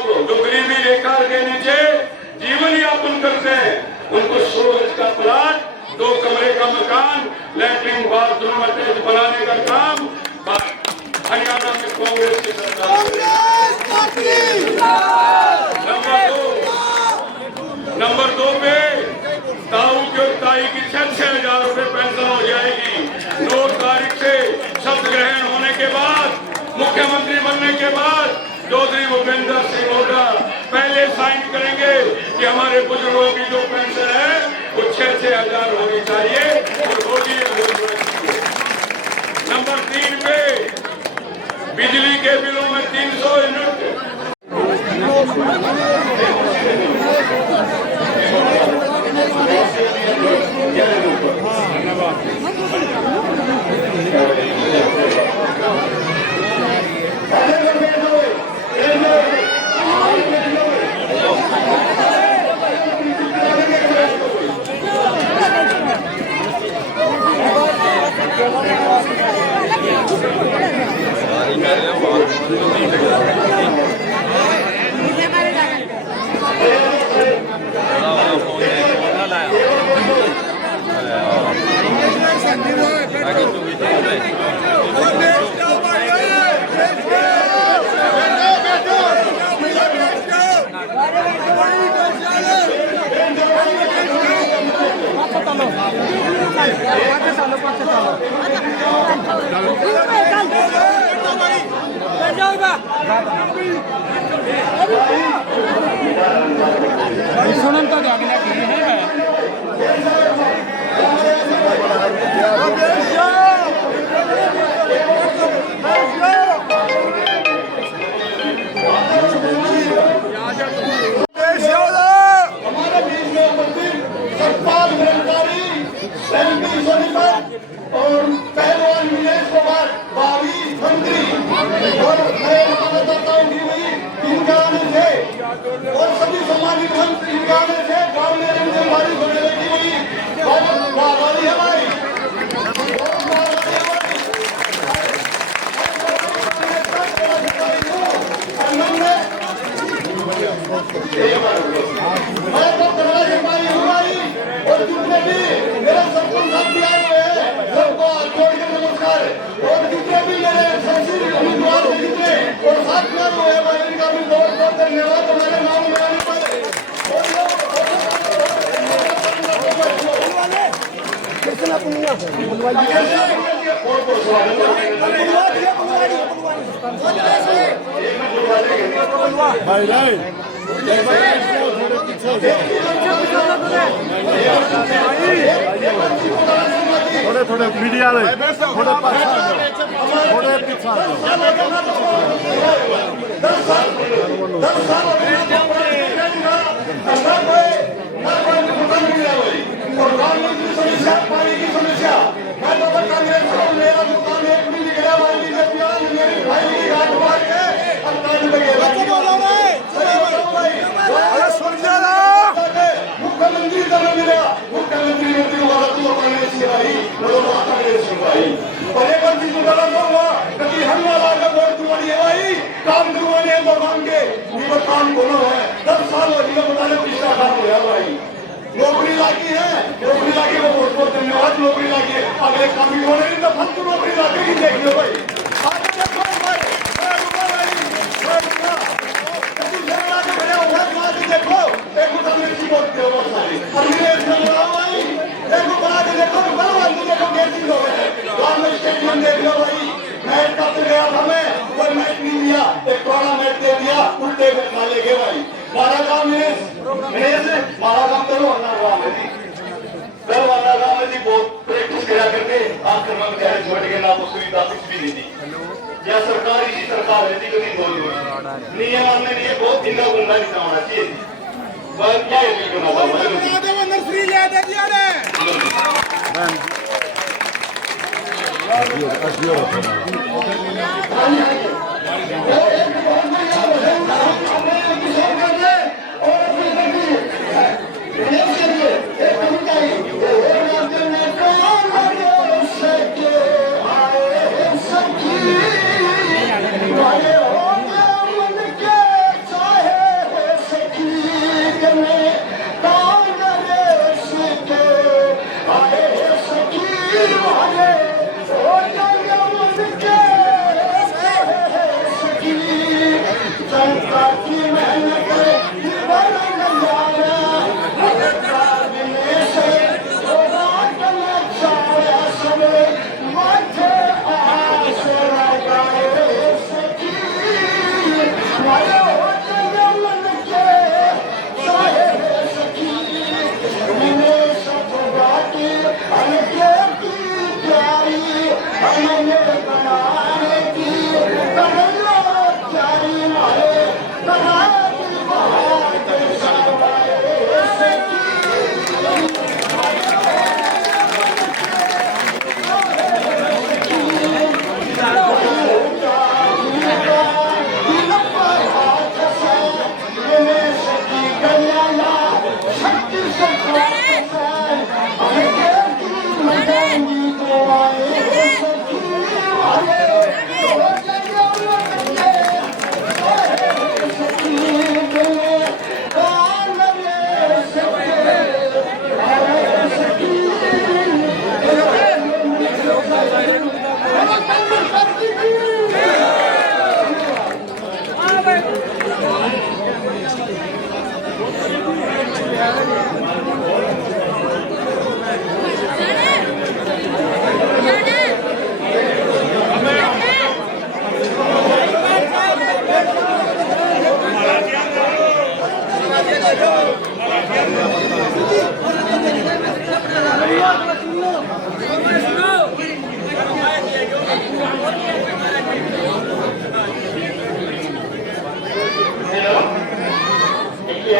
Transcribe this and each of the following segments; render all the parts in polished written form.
जो गरीबी रेखा के नीचे जीवन यापन करते हैं उनको 100 गज का प्लाट, 2 कमरे का मकान, लैट्रिन बाथरूम अटैच बनाने का काम हरियाणा में कांग्रेस की सरकार। नंबर 2 पे ताऊ की और ताई की 6,000 रुपए पेंशन हो जाएगी। 9 तारीख से शपथ ग्रहण होने के बाद, मुख्यमंत्री बनने के बाद चौधरी भूपेंद्र सिंह हुड्डा पहले साइन करेंगे कि हमारे बुजुर्गों की जो पेंशन है वो 6,000 होनी चाहिए और होगी। नंबर 3 पे बिजली के बिलों में 300 यूनिट। सुनन तो जाने लगी है और पहलवान विजय कुमार 22 मंत्री और नए मतदाताओं की हुई इनका आनंद है और सभी सम्मानित मंत्री इनका आनंद है। गाँव में रंजन बारिश होने लगी हुई वाली है भाई। और जितने भी मेरा सरपंच साथ भी आए हुए हैं सबको जोड़कर नमस्कार। और जितने भी मेरे संसदीय उम्मीदवार हैं जितने और साथ में आए हुए हैं भाई इनका भी बहुत बहुत धन्यवाद हमारे नाम में आने पर। थोड़े थोड़े मीडिया थोड़े थोड़े पीछा समस्या पानी की समस्या मैं तो कांग्रेस को मेरा दुकान एक भी निकला वाली मेरी भाई की रात मार के मुख्यमंत्री का मिला मुख्यमंत्री मंत्री वाला तू कांग्रेस की भाई बोलो कांग्रेस की भाई और एक बार चीज बता दूंगा कि हम वाला का वोट तुम्हारी है भाई काम करवाने हैं भगवान के वो काम बोलो है 10 साल हो गए बताने पिछला काम हो गया भाई। नौकरी लागी है नौकरी लागी वो बहुत बहुत धन्यवाद नौकरी लागी है अगले काम भी होने नहीं तो फालतू नौकरी लागे ही देख लो भाई। आगे देखो भाई देखो एक कांग्रेस की वोट दे बहुत सारी अंग्रेज चल रहा भाई एक बना के देखो बलवान देखो कैसी लोग हैं गांव में स्टेडियम देख लो भाई मैच का तो गया था मैं कोई मैच नहीं दिया एक पुराना मैच दे दिया उल्टे माले के भाई मारा काम मेरे से मारा काम करो अन्ना काम है जी कल वाला काम है जी बहुत प्रैक्टिस किया करके आखिर में क्या छोड़ के ना सुविधा कुछ भी नहीं दी या सरकार इसी सरकार है जी कभी बोल नियम मानने लिए बहुत दिन का गुंडा नहीं होना चाहिए बस क्या है बिल्कुल ना नर्सरी ले दे दिया ने चाहे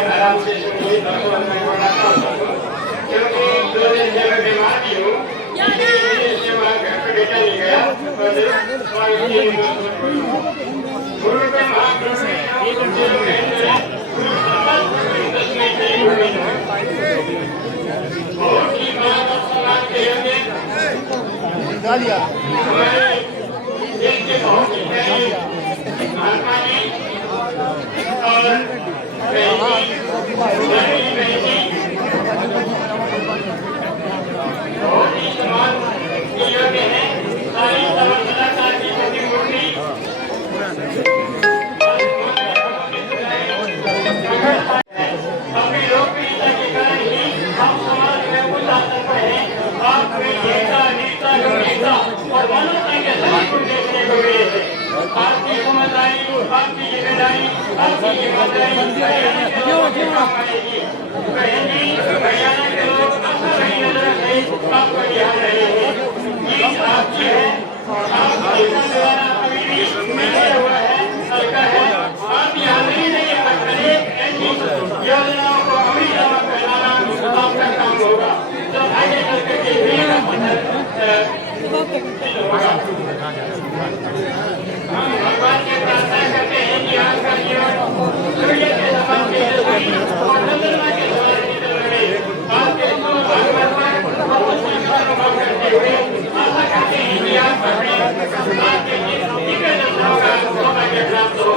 आराम से सुनिए, क्योंकि 2 दिन से मैं बीमार भी हूँ, इसलिए वहाँ घर पे बेटा नहीं गया। गुरु के महापुरुष आपकी समझदारी, आपकी जिम्मेदारी, आपकी हरियाणा के लोग आपको नहीं नजर रहे, आपको ध्यान रहे हैं। ये आपकी है, आपका द्वारा अभी भी मिला हुआ है, हल्का है। आप यहाँ नहीं रहिए, ऐसी योजनाओं को अमली जमा फैलाना आपका काम होगा। तो आगे चल करके हम भगवान से प्रार्थना करते हैं कि आपका जीवन सूर्य के समान तेजस्वी और चंद्रमा के समान शीतल रहे। आपके भागवत में बहुत सी अनुभव करते हुए आशा करते हैं कि आपके दिव्य दर्शनों का सौभाग्य प्राप्त हो।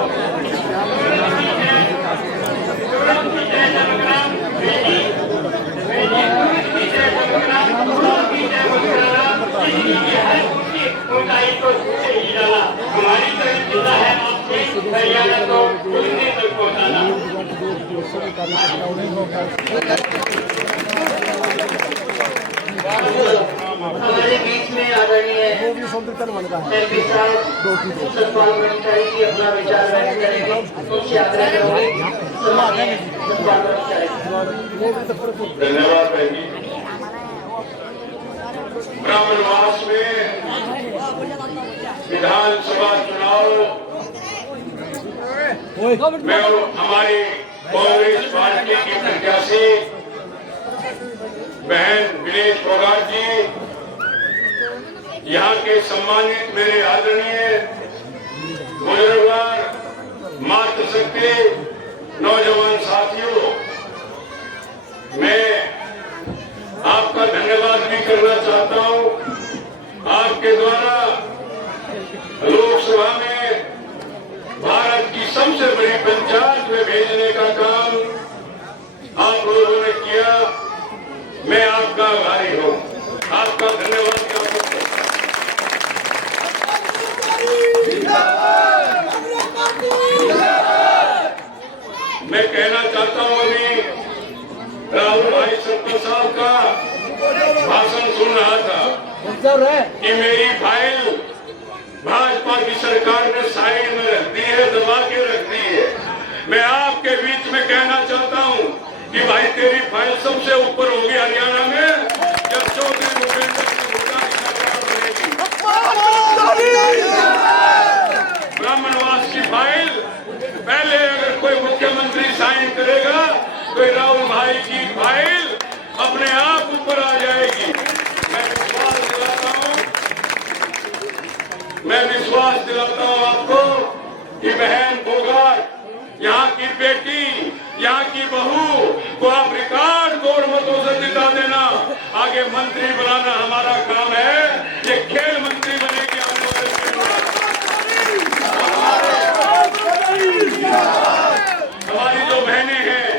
हमारी तो चिंता है आपसे हरियाणा को उड़ने तक पहुँचाना। हमारे बीच में आदरणीय एमपी साहब सतपाल भट्टाचार्य जी अपना विचार व्यक्त करेंगे। उनसे आग्रह करूंगी सतपाल भट्टाचार्य। धन्यवाद बहनी। ब्राह्मणवास में विधानसभा चुनाव में हमारी कांग्रेस पार्टी की प्रत्याशी बहन विनेश फोगाट जी, यहाँ के सम्मानित मेरे आदरणीय बुजुर्गवार मातृशक्ति नौजवान साथियों, मैं आपका धन्यवाद भी करना चाहता हूँ। आपके द्वारा लोकसभा में भारत की सबसे बड़ी पंचायत में भेजने का काम आप लोगों ने किया। मैं आपका आभारी हूँ, आपका धन्यवाद करता हूँ। मैं कहना चाहता हूँ, अभी राहुल भाई सत्तर साल का भाषण सुन रहा था कि मेरी फाइल भाजपा की सरकार ने साइड में रख दी है, दबा के रख दी है। मैं आपके बीच में कहना चाहता हूं कि भाई तेरी फाइल सबसे ऊपर होगी हरियाणा में जब चौधरी भूपेंद्र की सरकार बनेगी। ब्राह्मणवास की फाइल पहले अगर कोई मुख्यमंत्री साइन करेगा तो राहुल भाई की फाइल अपने आप ऊपर आ जाएगी। मैं विश्वास दिलाता हूं आपको कि बहन फोगाट, यहाँ की बेटी, यहाँ की बहू को आप रिकॉर्ड तोड़ मतों से जिता देना। आगे मंत्री बनाना हमारा काम है, ये खेल मंत्री बनेगी आने वाले समय। हमारी जो बहनें हैं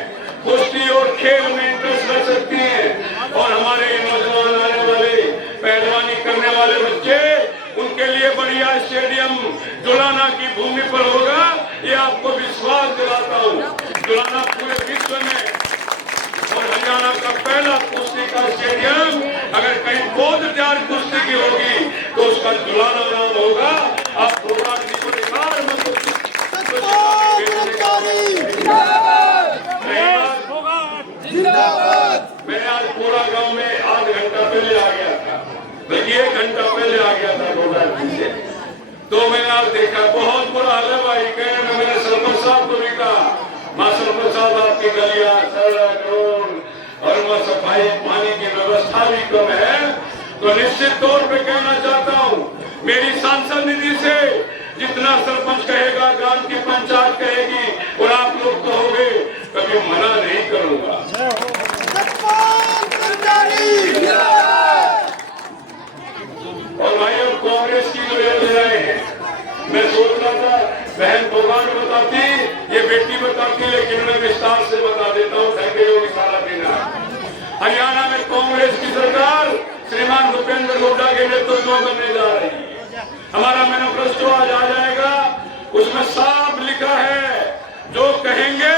कुश्ती और खेल में इंटरेस्ट रख सकती हैं, और हमारे नौजवान आने वाले पहलवानी करने वाले बच्चे, उनके लिए बढ़िया स्टेडियम जुलाना की भूमि पर होगा, ये आपको विश्वास दिलाता हूँ। जुलाना पूरे विश्व में और हरियाणा का पहला कुश्ती का स्टेडियम अगर कहीं बौद्ध त्यार कुश्ती की होगी तो उसका जुलाना नाम होगा। आप फोगाट जी को निकाल मत 1 घंटा पहले आ गया था डोडा से, तो मैंने आज देखा बहुत बुरा हाल है भाई। कहने में मैंने सरपंच साहब को भी कहा, माँ सरपंच साहब आपकी गलियां, सड़क, रोड और वहाँ सफाई पानी की व्यवस्था भी कम है, तो निश्चित तौर पे कहना चाहता हूँ मेरी सांसद निधि से जितना सरपंच कहेगा, ग्राम की पंचायत कहेगी और आप लोग कहोगे, कभी मना नहीं करूंगा। और भाई अब कांग्रेस की जो योजनाएं हैं, मैं सोच रहा था बहन भगवान बताती, ये बेटी बताती, लेकिन मैं विस्तार से बता देता हूँ, सहयोग सारा देना। हरियाणा में कांग्रेस की सरकार श्रीमान भूपेंद्र हुड्डा के नेतृत्व में बनने जा रही है। हमारा मैनिफेस्टो आज आ जाएगा, उसमें साफ लिखा है जो कहेंगे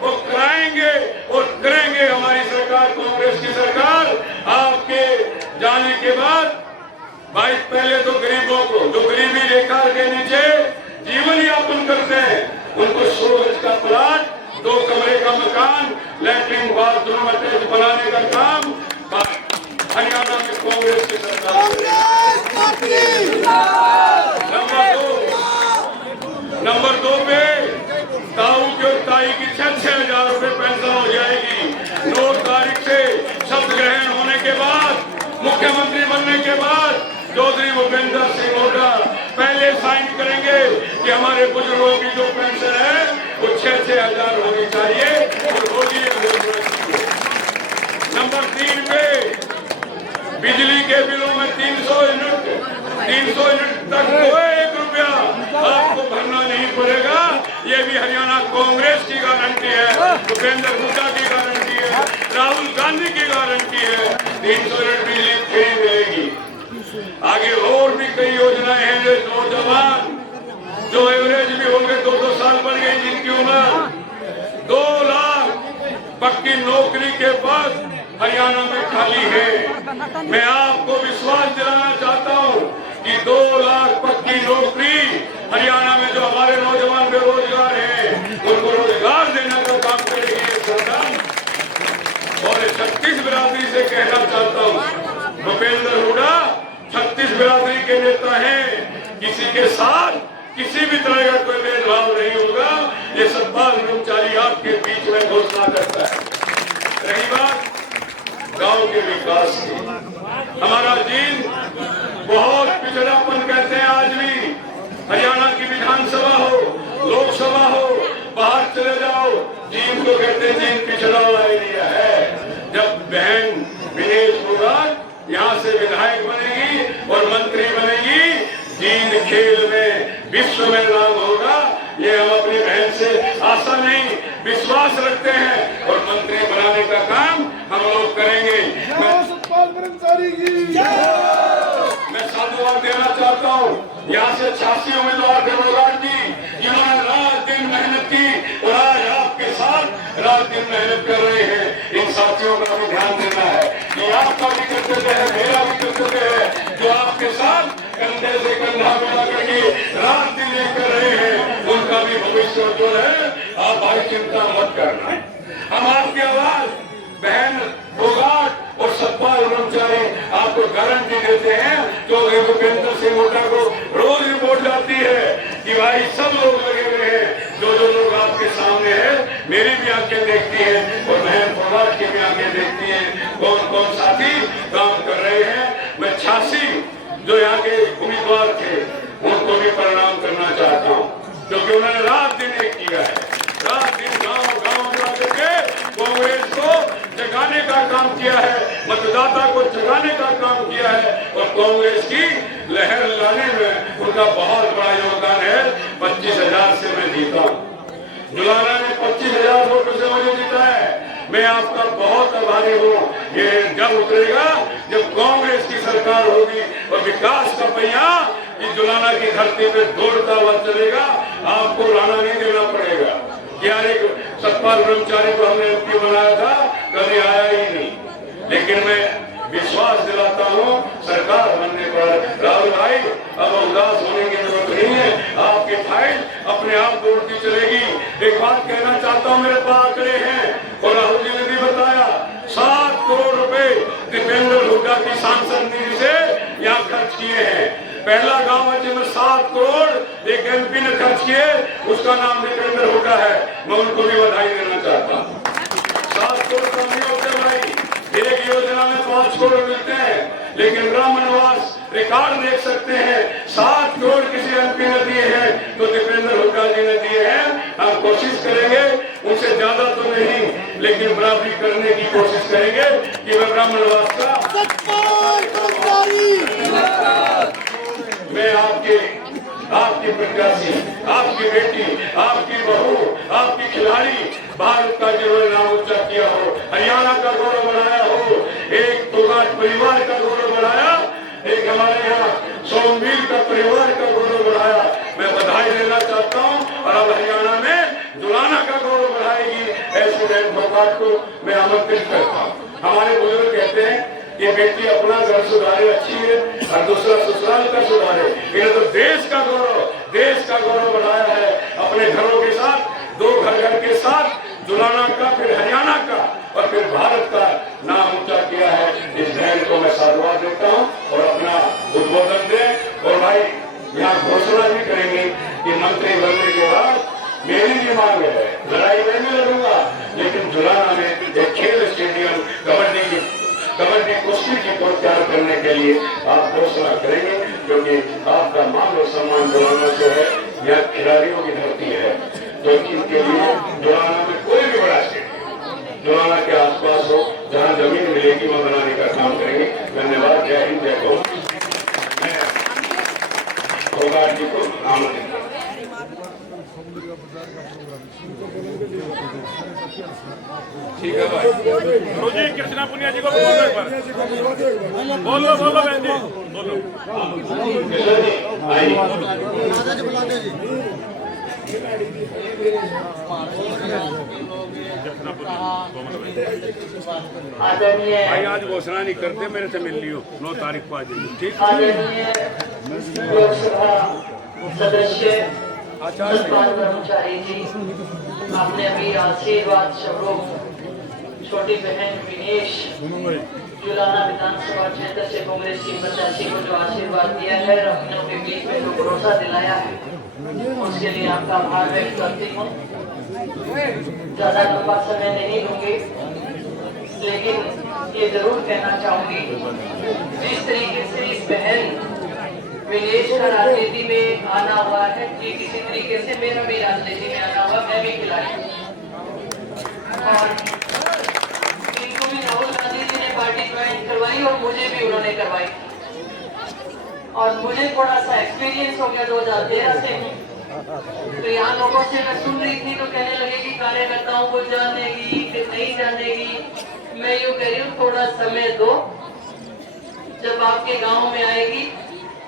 वो कराएंगे और करेंगे हमारी सरकार, कांग्रेस की सरकार। आपके जाने के बाद भाई पहले तो गरीबों को जो गरीबी रेखा के नीचे जीवन यापन करते हैं, उनको 100 गज का प्लाट, 2 कमरे का मकान, लैट्रिन बाथरूम अटैच बनाने का काम हरियाणा में कांग्रेस की सरकार। नंबर 2 पे ताऊ की और ताई की 6,000 रुपए पेंशन हो जाएगी। 9 तारीख से शपथ ग्रहण होने के बाद, मुख्यमंत्री बनने के बाद चौधरी भूपेंद्र सिंह हुड्डा पहले साइन करेंगे कि हमारे बुजुर्गों की जो पेंशन है वो 6,000 होनी चाहिए और होगी। नंबर 3 पे बिजली के बिलों में 300 यूनिट तक कोई 1 रुपया आपको भरना नहीं पड़ेगा। ये भी हरियाणा कांग्रेस की गारंटी है, भूपेंद्र हुड्डा की गारंटी है, राहुल गांधी की गारंटी है। 300 यूनिट बिजली फ्री मिलेगी। आगे और भी कई योजनाएं हैं जो नौजवान जो एवरेज भी होंगे 2-2 साल बढ़ गई जिनकी उम्र, 2 लाख पक्की नौकरी के बाद हरियाणा में खाली है। मैं आपको विश्वास दिलाना चाहता हूं कि 2 लाख पक्की नौकरी हरियाणा में जो हमारे नौजवान बेरोजगार हैं उनको रोजगार देने का काम करेगी सरकार। और 36 बिरादरी से कहना चाहता हूं, भूपेंद्र हुड्डा 36 बिरादरी के नेता हैं, किसी के साथ किसी भी तरह का कोई भेदभाव नहीं होगा। ये सत्पाल कर्मचारी आपके बीच में घोषणा करता है। रही बात गांव के विकास की, हमारा जीन बहुत पिछड़ापन कहते हैं आज भी। हरियाणा की विधानसभा हो, लोकसभा हो, बाहर चले जाओ, जीन को कहते हैं जीन पिछड़ा हुआ एरिया है। जब बहन विनेश फोगाट यहाँ से विधायक बनेगी और मंत्री बनेगी, जीन खेल में विश्व में नाम होगा। ये हम अपनी बहन से आशा नहीं विश्वास रखते हैं और मंत्री बनाने का काम हम लोग करेंगे। मैं साधुवाद देना चाहता हूँ यहाँ से 86 उम्मीदवार थे फोगाट जी, जिन्होंने रात दिन मेहनत की और आज आपके साथ रात दिन मेहनत कर रहे हैं। इन साथियों का भी ध्यान देना है कि आपका भी कर्तव्य है, मेरा भी कर्तव्य है। जो आपके साथ कंधे से कंधा मिला करके रात दिन कर रहे हैं, उनका भी भविष्य उज्ज्वल है। आप भाई चिंता मत करना। हम आपकी आवाज बहन फोगाट और सतपाल कर्मचारी आपको गारंटी देते हैं। चौधरी भूपेंद्र सिंह हुड्डा को रोज रिपोर्ट जाती है कि भाई सब लोग लगे हुए हैं। जो लोग आपके सामने है, मेरी भी आंखें देखती है और बहन फोगाट की भी आंखें देखती है, कौन कौन साथी काम कर रहे हैं। मैं 86 जो यहाँ के उम्मीदवार थे उनको भी प्रणाम करना चाहता हूँ, क्योंकि उन्होंने रात दिन एक किया है। रात दिन गांव जाकर के कांग्रेस को जगाने का काम किया है, मतदाता को जगाने का काम किया है और कांग्रेस की लहर लाने में उनका बहुत बड़ा योगदान है। 25,000 से मैं जीता। जुलाना ने 25,000 वोटों से मुझे जीता है। मैं आपका बहुत आभारी हूँ। ये जब उतरेगा जब कांग्रेस की सरकार होगी और विकास का पहिया इस जुलाना की धरती पे दौड़ता हुआ चलेगा। आपको लाना नहीं देना पड़ेगा। यार एक सतपाल कर्मचारी को हमने एमपी बनाया था, कभी आया ही नहीं, लेकिन मैं विश्वास दिलाता हूँ सरकार बनने पर राहुल भाई अब उदास होने की जरूरत नहीं है। आपकी फाइल अपने आप दौड़ती चलेगी। एक बात कहना चाहता हूँ, मेरे पास खड़े हैं और राहुल जी ने भी बताया 7 करोड़ रुपए दीपेंद्र हुड्डा की सांसद निधि से यहाँ किए उसका नाम दीपेंद्र हुड्डा है। मैं उनको भी बधाई देना चाहता हूँ। 7 करोड़ कम नहीं होते भाई, एक योजना में 5 करोड़ मिलते हैं, लेकिन ब्राह्मणवास रिकॉर्ड देख सकते हैं 7 करोड़ किसी एमपी ने दिए हैं तो दीपेंद्र हुड्डा जी ने दिए हैं। हम कोशिश करेंगे उनसे ज्यादा तो नहीं, लेकिन बराबरी करने की कोशिश करेंगे कि वह ब्राह्मणवास का मैं आपकी प्रत्याशी, आपकी बेटी, आपकी बहू, आपकी खिलाड़ी, भारत का जिन्होंने नाम ऊंचा किया हो, हरियाणा का गौरव बढ़ाया हो, एक तोगाट परिवार का गौरव बढ़ाया, एक हमारे यहाँ सोमवीर का परिवार का गौरव बढ़ाया, मैं बधाई देना चाहता हूँ। और अब हरियाणा में जुलाना का गौरव बढ़ाएगी ऐसे तोगाट को मैं आमंत्रित करता हूँ। हमारे बुजुर्ग कहते हैं ये बेटी अपना घर सुधारे अच्छी है और दूसरा ससुराल का सुधारे। इन्हें तो देश का गौरव बढ़ाया है अपने घरों के साथ, 2 घर के साथ जुलाना का, फिर हरियाणा का और फिर भारत का नाम ऊंचा किया है। इस बहन को मैं साधुवाद देता हूँ और अपना उद्बोधन दे। और भाई यहाँ घोषणा भी करेंगे कि मंत्री बनने के बाद मेरी भी मांग है, लड़ाई में नहीं लड़ूंगा, लेकिन जुलाना में एक खेल स्टेडियम कबड्डी कुश्ती की तैयार करने के लिए आप घोषणा करेंगे, क्योंकि आपका मान और सम्मान जुलाना जो है यह खिलाड़ियों की धरती है। तो इनके लिए जुलाना में कोई भी बड़ा स्टेडियम जुलाना के आसपास हो, जहां जमीन मिलेगी वहां बनाने का काम करेंगे। धन्यवाद। जय हिंद, जय गौ। मैं तोगाट जी को आमंत्रित करता हूं। ठीक है भाई, चलो जी, कृष्णा पुनिया जी को बोलो एक बार। बोलो बहन जी, बोलो। किशोर जी आइए। भाई आज घोषणा नहीं करते, मेरे से मिल लियो, 9 तारीख को आ जाइए। ठीक सदस्य ब्रह्मचारी जी, आपने अभी आशीर्वाद स्वरूप छोटी बहन विनेश जुलाना विधानसभा क्षेत्र से कांग्रेस की प्रत्याशी को जो आशीर्वाद दिया है, अपनों के बीच में जो भरोसा दिलाया है, उसके लिए आपका आभार व्यक्त करती हूँ। ज्यादा लंबा समय नहीं लूंगी, लेकिन ये जरूर कहना चाहूंगी, जिस तरीके से इस बहन विदेश का राजनीति में आना हुआ है, ठीक इसी तरीके से मेरा भी राजनीति में आना हुआ। मैं भी खिलाड़ी हूँ और इनको भी राहुल गांधी जी ने पार्टी ज्वाइन करवाई और मुझे भी उन्होंने करवाई, और मुझे थोड़ा सा एक्सपीरियंस हो गया 2013 से। तो यहाँ लोगों से मैं सुन रही थी तो कहने लगे कि कार्यकर्ताओं को जानेगी कि नहीं जानेगी। मैं यूँ कह रही हूँ, थोड़ा समय दो, जब आपके गाँव में आएगी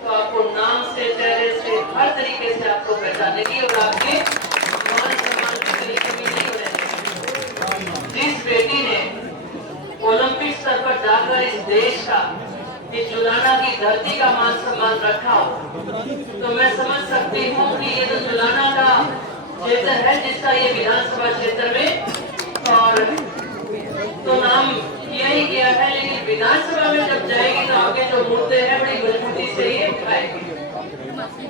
तो आपको नाम से, चेहरे से, हर तरीके से आपको पहचानेगी और आपके मान सम्मान की तरीके में नहीं होने। जिस बेटी ने ओलंपिक स्तर पर जाकर इस देश का, इस जुलाना की धरती का मान सम्मान रखा हो, तो मैं समझ सकती हूँ कि ये जो जुलाना का क्षेत्र है, जिसका ये विधानसभा क्षेत्र में और तो नाम यही किया है, लेकिन विधानसभा में जब जाएगी तो आपके जो मुद्दे हैं बड़ी मजबूती से ही उठाएगी।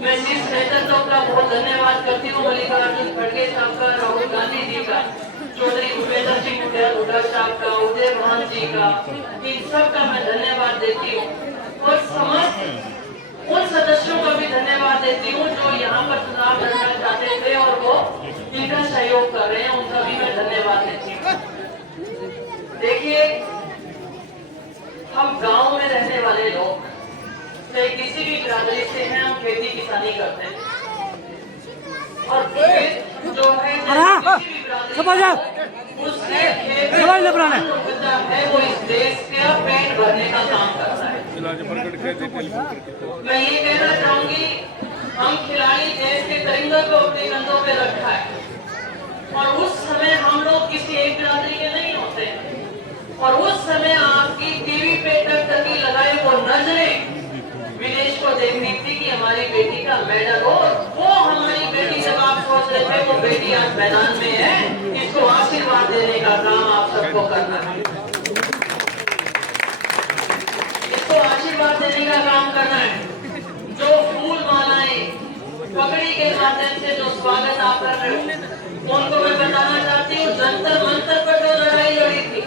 मैं शीर्ष नेतृत्व का बहुत धन्यवाद करती हूँ, मल्लिकार्जुन खड़गे साहब का, राहुल गांधी जी का, चौधरी भूपेंद्र सिंह हुड्डा साहब का, उदय भान जी का, इन सब का मैं धन्यवाद देती हूँ। और समस्त उन सदस्यों का भी धन्यवाद देती हूँ जो यहाँ पर चुनाव लड़ना चाहते थे और वो इनका सहयोग कर रहे हैं, उनका भी मैं धन्यवाद देती हूँ। देखिए, हम गांव में रहने वाले लोग, चाहे किसी भी बिरादरी से हैं, हम खेती किसानी करते हैं और खेत जो है किसी भी बिरादरी उसके खेत है, वो इस देश का पेट भरने का काम करता है। मैं ये कहना चाहूंगी, हम खिलाड़ी देश के करिंदों को अपने कंधों पे रखा है और उस समय हम लोग किसी एक बिरादरी के नहीं होते हैं। और उस समय आपकी टीवी पे तक लगाए वो नजरें विदेश को देख रही थी कि हमारी बेटी का मेडल हो, वो हमारी बेटी जब आप सोच रहे थे वो बेटी आज मैदान में है, इसको आशीर्वाद देने का काम आप सबको करना है, इसको आशीर्वाद देने का काम करना है। जो फूल मालाएं पगड़ी के माध्यम से जो स्वागत आप कर रहे हो। उनको मैं बताना चाहती हूँ जंतर मंतर पर जो लड़ाई लड़ी थी,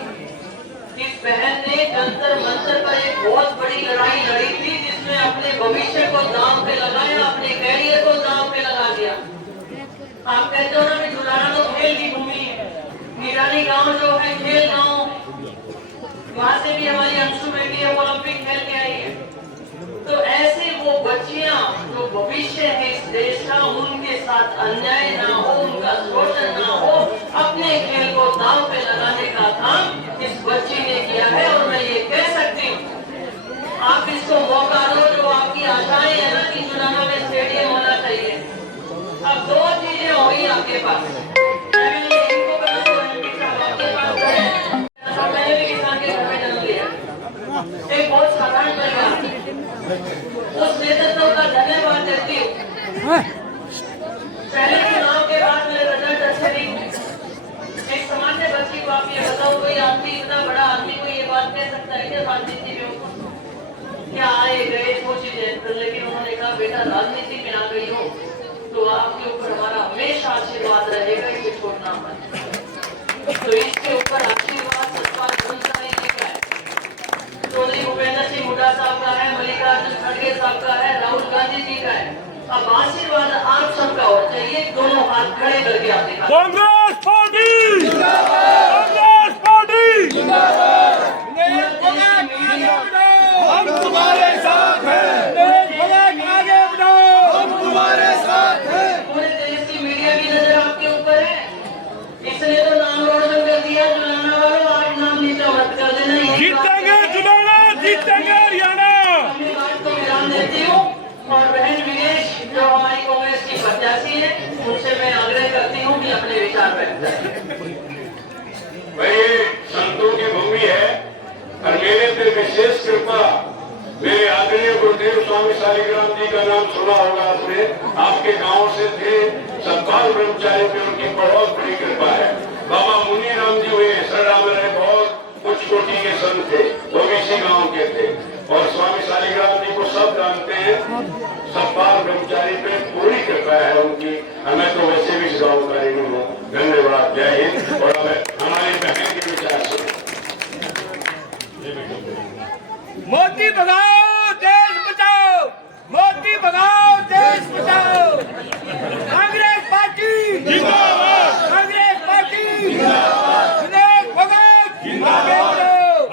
इस बहन ने जंतर मंतर पर एक बहुत बड़ी लड़ाई लड़ी थी, जिसमें अपने भविष्य को दांव पे लगाया, अपने कैरियर को दांव पे लगा दिया। आप कहते हो ना कि जुलाना तो खेल की भूमि है, मीरानी गांव जो है खेल गांव, वहां से भी हमारी अंशु बेटी है ओलंपिक खेल के आई है। तो ऐसे वो बच्चियां जो भविष्य है इस देश का, उनके साथ अन्याय ना हो, उनका शोषण ना हो, अपने खेल को दांव पे लगाने का काम इस बच्ची ने किया है। और मैं ये कह सकती हूँ, आप इसको मौका दो। जो आपकी आशाएं है ना कि जुलाना में स्टेडियम होना चाहिए, अब दो चीजें होगी आपके पास। इनको करो तो ओलंपिक का आपके पास है। मैंने भी किसान के घर में जन्म लिया, एक बहुत साधारण परिवार, उस नेतृत्व का धन्यवाद देती हूँ। पहले चुनाव के बाद मेरे रिजल्ट अच्छे नहीं हुए। एक सामान्य बच्ची को आप ये बताओ, कोई आदमी इतना बड़ा आदमी को ये बात कह सकता है कि राजनीति में क्या आए गए वो चीजें, लेकिन उन्होंने कहा बेटा राजनीति में आ गई हो तो आपके ऊपर हमारा हमेशा आशीर्वाद रहेगा, इसे छोड़ना मत। तो इसके ऊपर आशीर्वाद सत्पाल गुंसाई जी का है, चौधरी भूपेंद्र सिंह हुड्डा साहब का है, मल्लिकार्जुन खड़गे साहब का है, राहुल गांधी जी का है। अब आशीर्वाद आप सबका हो चाहिए, दोनों हाथ खड़े करके आप दिखा। कांग्रेस पार्टी कांग्रेस पार्टी हम तुम्हारे साथ हैं, आगे बढ़ो हम तुम्हारे साथ हैं। पूरे देश की मीडिया की नजर आपके ऊपर है, इसने तो नाम रोशन कर दिया। जुलाना वालों आज नाम नीचा मत कर देना, जीतेंगे जुलाना, जीतेंगे हरियाणा। अपनी बात को विराम देती हूँ और बहन विनेश जो हमारी कांग्रेस की प्रत्याशी है, उनसे मैं आग्रह करती हूँ कि अपने विचार व्यक्त करें। भाई संतों की भूमि है और मेरे पे विशेष कृपा मेरे आदरणीय गुरुदेव स्वामी शालिग्राम जी का नाम सुना होगा आपने, आपके गांव से थे, सतपाल ब्रह्मचारी पे उनकी बहुत बड़ी कृपा है। बाबा मुनि राम जी हुए सरड़ा में रहे, बहुत उच्च कोटि के संत थे, वो भी इसी गांव के थे। और स्वामी शालिग्राम जी को सब जानते हैं, सतपाल ब्रह्मचारी पे पूरी कृपा है उनकी। मैं तो वैसे भी इस गाँव का नहीं हूँ। धन्यवाद, जय हिंद। और हमारी बहन के विचार से मोदी भगाओ देश बचाओ, मोदी भगाओ देश बचाओ। कांग्रेस पार्टी जिंदाबाद, कांग्रेस पार्टी जिंदाबाद, विनायक भगत जिंदाबाद,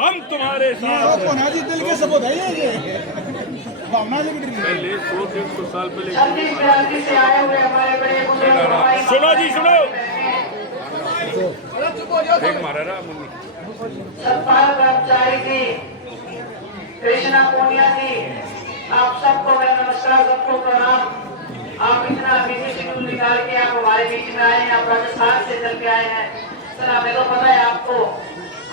हम तुम्हारे साथ हैं। दिल के सबूत है ये भावना से पहले 100-150 साल पहले 36 से आए हुए हमारे बड़े बुजुर्ग, सुनो जी सुनो, एक मारा रहा मुन्नी सतपाल ब्रह्मचारी जी, कृष्णा पूनिया जी, आप सबको मेरा नमस्कार, सबको प्रणाम। आप इतना बिजी शेड्यूल निकाल के आप हमारे बीच में आए हैं, आप राजस्थान से चल के आए हैं। सर हमें तो पता है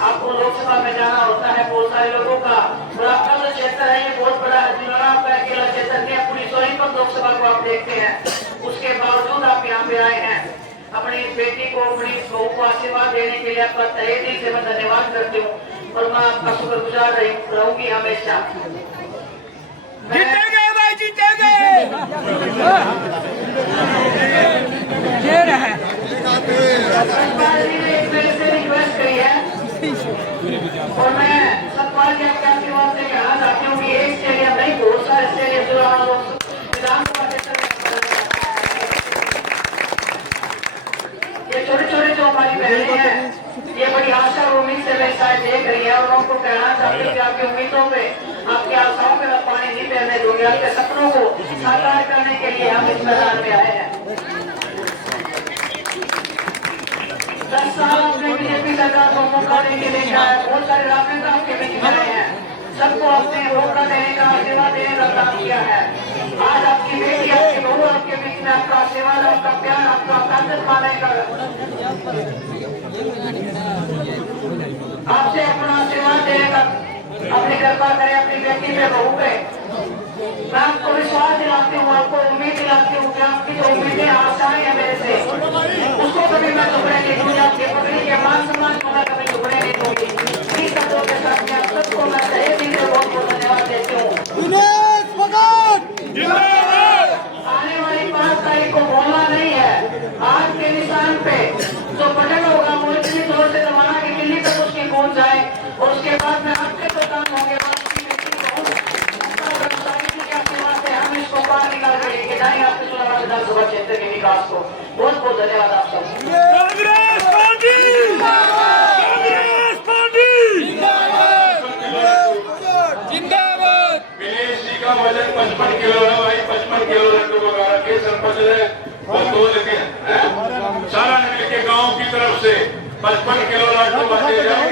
आपको लोकसभा में जाना होता है बहुत सारे लोगों का, और आपका जो क्षेत्र है ये बहुत बड़ा है, जुलाना आपका अकेला क्षेत्र नहीं है, पूरी सोनीपत लोकसभा को आप देखते हैं। उसके बावजूद आप यहाँ पे आए हैं, अपनी बेटी को, अपनी बहू को आशीर्वाद देने के लिए आपका तहे दिल से मैं धन्यवाद करती हूँ और मैं आपका शुक्रगुजार रहूंगी हमेशा। जीतेंगे भाई, जीतेंगे। सतपाल जी ने एक मेरे से रिक्वेस्ट करी है और मैं सतपाल जी आपका आशीर्वाद से कहना चाहती हूँ कि एक स्टेडियम नहीं, बहुत सारे स्टेडियम जो विधानसभा क्षेत्र में ये छोटे छोटे जो हमारी बहनें हैं, ये बड़ी आशा और उम्मीद से मेरे साथ देख रही है और मैं उनको कहना चाहती हूँ कि आपकी उम्मीदों पे, आपकी आशाओं पे मैं पानी नहीं फेरने दूंगी। आपके सपनों को साकार करने के लिए हम इस मैदान में आए हैं। 10 साल आपने बीजेपी सरकार को मौका देने के लिए है, बहुत सारे राजनेता आपके बीच में रहे हैं, सबको आपने मौका देने का, आशीर्वाद देने का काम किया है। आज आपकी बेटी, आपकी बहू आपके बीच में आपका आशीर्वाद, आपका प्यार, आपका ताकत पाने का, आपसे अपना आशीर्वाद देने का, अपनी कृपा करें अपनी बेटी पे, बहू पे। मैं आपको विश्वास दिलाती हूँ, आपको उम्मीद दिलाती हूँ कि आपकी जो उम्मीदें, आशाएं हैं मेरे से, उसको कभी मैं टुकड़े नहीं दूंगी। आपकी पत्नी के मान सम्मान को मैं कभी टुकड़े नहीं दूंगी। इस शब्दों के साथ मैं आप सबको मैं तहे दिल से बहुत बहुत धन्यवाद देती हूँ। दिनेश भगत जिंदाबाद। आने वाली 5 तारीख को बोलना नहीं है, विधानसभा क्षेत्र के विकास को। बहुत बहुत धन्यवाद आप सब। कांग्रेस पार्टी जिंदाबाद। विनेश जी का वजन 55 किलो है भाई, 55 किलो लड्डू मंगा रखे सरपंच ने, वो दो लेके सारा मिल के गांव की तरफ से 55 किलो लड्डू बांटे जाए।